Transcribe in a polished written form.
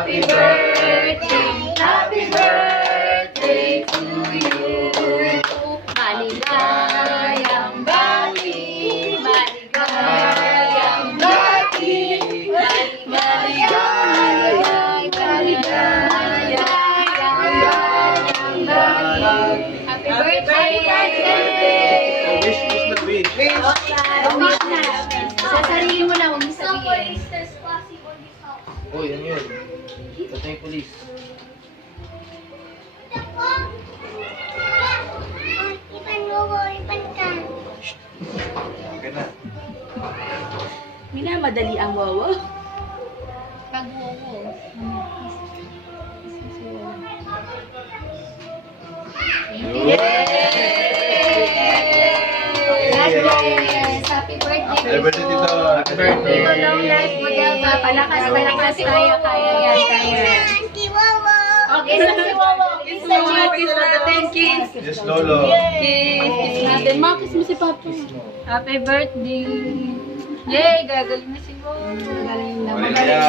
Happy birthday to you. Maligayang bati, maligayang bati, maligayang bati. Happy birthday! Wish na wish. Wish na. Sa sarili mo lang, huwag mo sabihin. Oh, yan yun. Ito yung police. Okay na. Minamadali ang wawa. Pag wawa. Yes! Happy birthday! Happy birthday, Tito. Happy birthday. Tito, long life model ka. Palakas, kaya, kaya yan, kaya. Okay, so si Wawa. Kiss na kiss natin, kiss. Yes, Lolo. Kiss natin. Ma, kiss mo si Papa. Happy birthday. Yay, gagaling na si Wawa. Gagaling na. Magaling na yan.